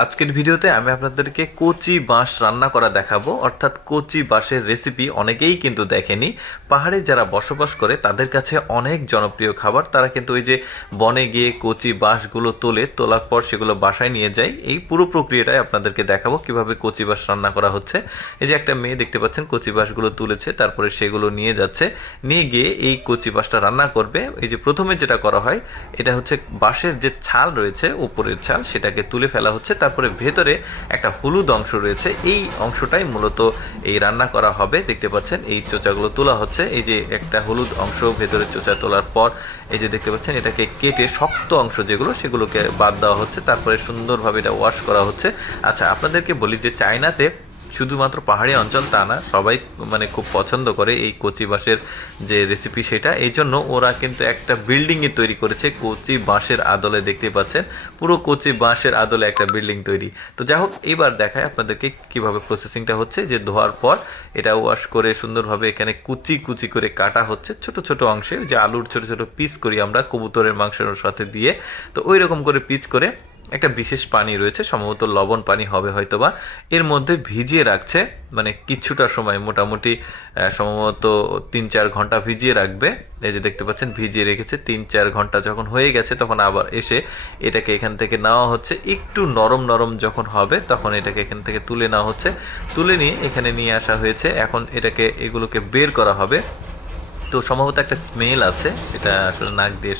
আজকের ভিডিওতে আমি আপনাদেরকে কচি বাঁশ রান্না করা দেখাবো, অর্থাৎ কচি বাঁশের রেসিপি অনেকেই কিন্তু দেখেনি। পাহাড়ে যারা বসবাস করে তাদের কাছে অনেক জনপ্রিয় খাবার। তারা কিন্তু ওই যে বনে গিয়ে কচি বাঁশগুলো তোলার পর সেগুলো বাসায় নিয়ে যায়। এই পুরো প্রক্রিয়াটাই আপনাদেরকে দেখাবো কিভাবে কচি বাঁশ রান্না করা হচ্ছে। এই যে একটা মেয়ে দেখতে পাচ্ছেন কচি বাঁশগুলো তুলেছে, তারপরে সেগুলো নিয়ে যাচ্ছে, নিয়ে গিয়ে এই কচি বাঁশটা রান্না করবে। এই যে প্রথমে যেটা করা হয়, এটা হচ্ছে বাঁশের যে ছাল রয়েছে, উপরের ছাল, সেটাকে তুলে ফেলা হচ্ছে। তারপরে ভেতরে একটা হলুদ অংশ রয়েছে, এই অংশটাই মূলত এই রান্না করা হবে। দেখতে পাচ্ছেন এই চোচাগুলো তোলা হচ্ছে। এই যে একটা হলুদ অংশ ভেতরে চোচা তোলার পর এই যে দেখতে পাচ্ছেন এটাকে কেটে শক্ত অংশ যেগুলো সেগুলোকে বাদ দেওয়া হচ্ছে। তারপরে সুন্দরভাবে এটা ওয়াশ করা হচ্ছে। আচ্ছা, আপনাদেরকে বলি যে চায়নাতে শুধুমাত্র পাহাড়ি অঞ্চল তা না, সবাই খুব পছন্দ করে এই কচি বাঁশের যে রেসিপি সেটা। এই জন্য ওরা কিন্তু একটা বিল্ডিংই তৈরি করেছে কচি বাঁশের আদলে। দেখতে পাচ্ছেন পুরো কচি বাঁশের আদলে একটা বিল্ডিং তৈরি। তো যাই হোক, এবার দেখায় আপনাদেরকে কিভাবে প্রসেসিংটা হচ্ছে। যে ধোয়ার পর এটা ওয়াশ করে সুন্দরভাবে এখানে কুচি কুচি করে কাটা হচ্ছে ছোট ছোট অংশে, যে আলুর ছোট ছোট পিস করি আমরা কবুতরের মাংসের সাথে দিয়ে। তো ওই রকম করে পিস করে একটা বিশেষ পানি রয়েছে, সম্ভবত লবণ পানি হবে হয়তোবা, এর মধ্যে ভিজিয়ে রাখছে। কিছুটা সময়, মোটামুটি সম্ভবত 3-4 ঘন্টা ভিজিয়ে রাখবে। এই যে দেখতে পাচ্ছেন ভিজিয়ে রেখেছে। 3-4 ঘন্টা যখন হয়ে গেছে তখন আবার এসে এটাকে এখান থেকে নেওয়া হচ্ছে। একটু নরম নরম যখন হবে তখন এটাকে এখান থেকে তুলে নেওয়া হচ্ছে। তুলে নিয়ে এখানে নিয়ে আসা হয়েছে। এখন এগুলোকে বের করা হবে। তো সম্ভবত একটা স্মেল আছে, এটা আসলে নাক দিয়ে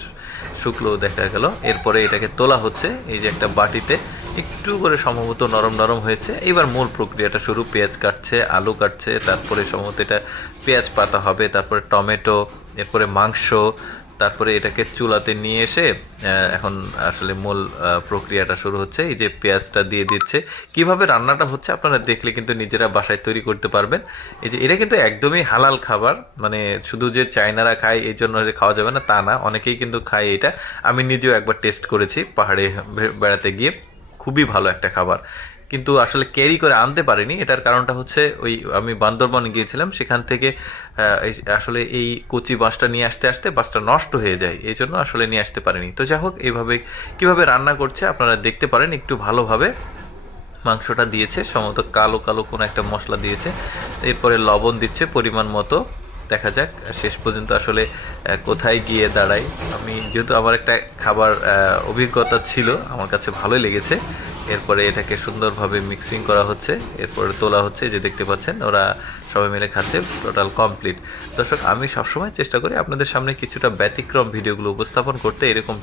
শুকলো দেখা গেল। এরপরে এটাকে তোলা হচ্ছে এই যে একটা বাটিতে, একটু করে সম্ভবত নরম নরম হয়েছে। এবার মূল প্রক্রিয়াটা শুরু। পেঁয়াজ কাটছে, আলু কাটছে, তারপরে সম্ভবত এটা পেঁয়াজ পাতা হবে, তারপরে টমেটো, এরপরে মাংস, তারপরে এটাকে চুলাতে নিয়ে এসে এখন আসলে মূল প্রক্রিয়াটা শুরু হচ্ছে। এই যে পেঁয়াজটা দিয়ে দিচ্ছে। কিভাবে রান্নাটা হচ্ছে আপনারা দেখলে কিন্তু নিজেরা বাসায় তৈরি করতে পারবেন। এই যে এটা কিন্তু একদমই হালাল খাবার, শুধু যে চাইনারা খায় এই জন্য যে খাওয়া যাবে না তা না, অনেকেই কিন্তু খায় এটা। আমি নিজেও একবার টেস্ট করেছি পাহাড়ে বেড়াতে গিয়ে। খুবই ভালো একটা খাবার, কিন্তু আসলে ক্যারি করে আনতে পারিনি। এটার কারণটা হচ্ছে ওই আমি বান্দরবন গিয়েছিলাম, সেখান থেকে আসলে এই কচি বাঁশটা নিয়ে আসতে আসতে বাঁশটা নষ্ট হয়ে যায়, এই জন্য আসলে নিয়ে আসতে পারিনি। তো যাই হোক, এইভাবে কিভাবে রান্না করছে আপনারা দেখতে পারেন একটু ভালোভাবে। মাংসটা দিয়েছে, সম্ভবত কালো কালো কোনো একটা মশলা দিয়েছে। এরপরে লবণ দিচ্ছে পরিমাণ মতো। দেখা যাক শেষ পর্যন্ত আসলে কোথায় গিয়ে দাঁড়াই। আমি যেহেতু আমার একটা খাবার অভিজ্ঞতা ছিল, আমার কাছে ভালোই লেগেছে। এরপরে এটাকে সুন্দরভাবে মিক্সিং করা হচ্ছে, এরপরে তোলা হচ্ছে। যে দেখতে পাচ্ছেন ওরা সবাই মিলে খাচ্ছে। Total complete. দর্শক, আমি সবসময় চেষ্টা করি আপনাদের সামনে কিছুটা ব্যতিক্রম ভিডিওগুলো উপস্থাপন করতে। এরকম